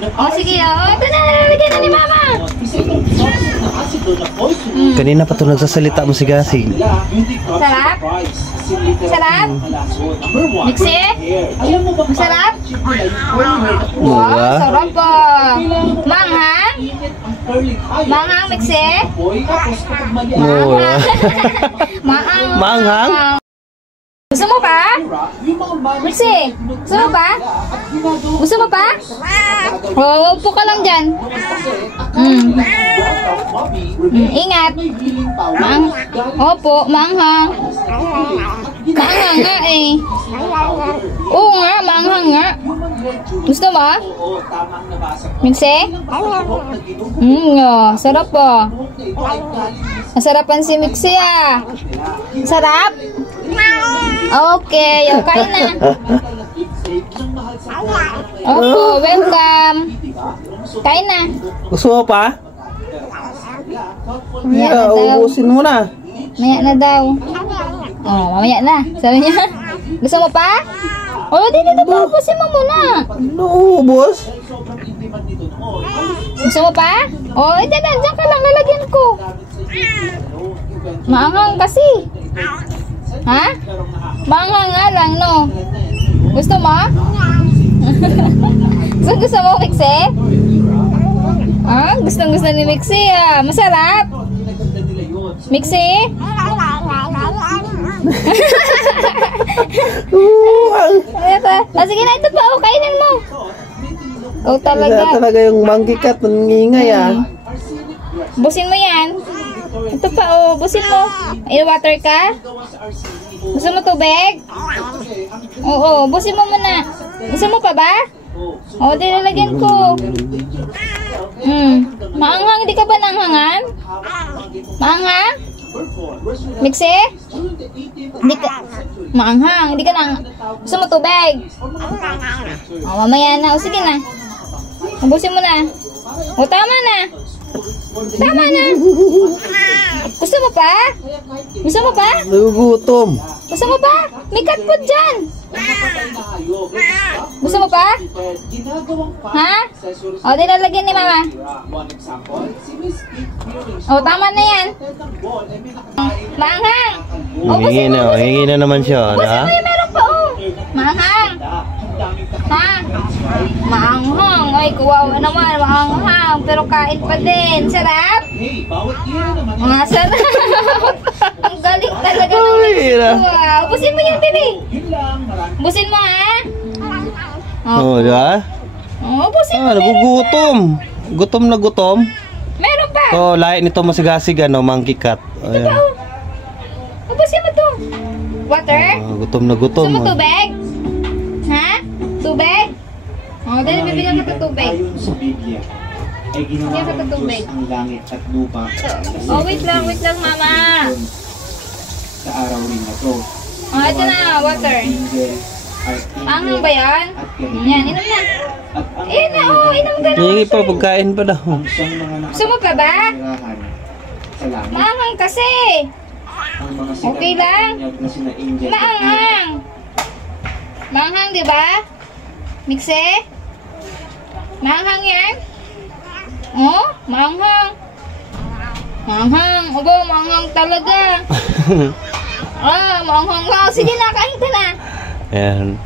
Oh, sige. Oh, ito na. Lalagyan na ni Mama. Kanina pa ito nagsasalita mo si Gasig. Sarap? Sarap? Mixi? Masarap? Wow, sarap pa. Manghang? Manghang, Mixi? Mura. Manghang? Gusto mo pa? Mixi, gusto mo pa? Gusto mo pa? Oh, upo ka lang dyan. Ingat. Opo, manghang. Manghang nga eh. Oo nga, manghang nga. Gusto mo? Mixi? Sarap po. Masarapan si Mixi ah. Sarap? Okay, kain na. Opo, welcome. Kain na. Gusto mo pa? Maya na daw. Ubusin mo na. Maya na daw. Oh, mamaya na. Sabi niya. Gusto mo pa? Oh, di na po. Ubusin mo muna. Ano ubos? Gusto mo pa? Oh, ito na. Diyan ka lang. Lalagyan ko. Maanghang kasi. Ha? Maanghang nga lang, no? Gusto mo? Gusto mo, Mixi? Ah, gustong-gusto ni Mixi ah. Masarap? Mixi? Sige na, ito pa. Oh, kainin mo. Oh, talaga. Talaga yung monkey cat. Nangingay ah. Busin mo yan. Ito pa, oh. Busin mo. I-water ka? Gusto mo tubig? Oo, busin mo muna. Gusto mo pa ba? Oo, dilalagyan ko. Maanghang, hindi ka ba nanghangan? Maanghang? Mixi? Hindi ka. Maanghang, hindi ka nang. Gusto mo tubig? O, mamaya na. O, sige na. Ubusin mo na. O, tama na. Tama na. Gusto mo pa? Gusto mo pa? Nagugutom. Gusto mo pa? May cat food dyan. Gusto mo pa? Ha? O, dinalagyan ni Mama. O, tama na yan. Maanghang. O, busin mo. Hingi na naman siya. Busin mo yung meron pa, o. Maanghang. Ha? Maanghang. Ay, kuwawa naman. Maanghang. Pero kain pa din. Sarap? Mga sarap. Ang galing talaga ng Mixi. Busin mo yan, baby. Busin mo, ha? Oo, diba? Oo, busin mo. Nagugutom. Gutom na gutom. Meron pa. Oh, lahi nito masigasig, monkey cat. Ito pa, oh. Busin mo to. Water? Gutom na gutom. Gusto mo tubig? Ha? Tubig? O, dahil bibigyan ka ito tubig. Ayon sa Biblia, ay ginawa ng Diyos ang langit at lupa. Oh, wait lang, Mama. Sa araw rin na to. Oh, ito na, water. Anghang ba yan? Yan, inom na. Inom na, oh, inom ka na. Hingi pa, pagkain pa daw. Gusto mo pa ba? Maanghang kasi. Okay lang. Maanghang. Maanghang, di ba? Mixi? Maanghang yan? Oh, maanghang. Maanghang. Obo, maanghang talaga. Maanghang. Sige na, kain ka na. Ayan.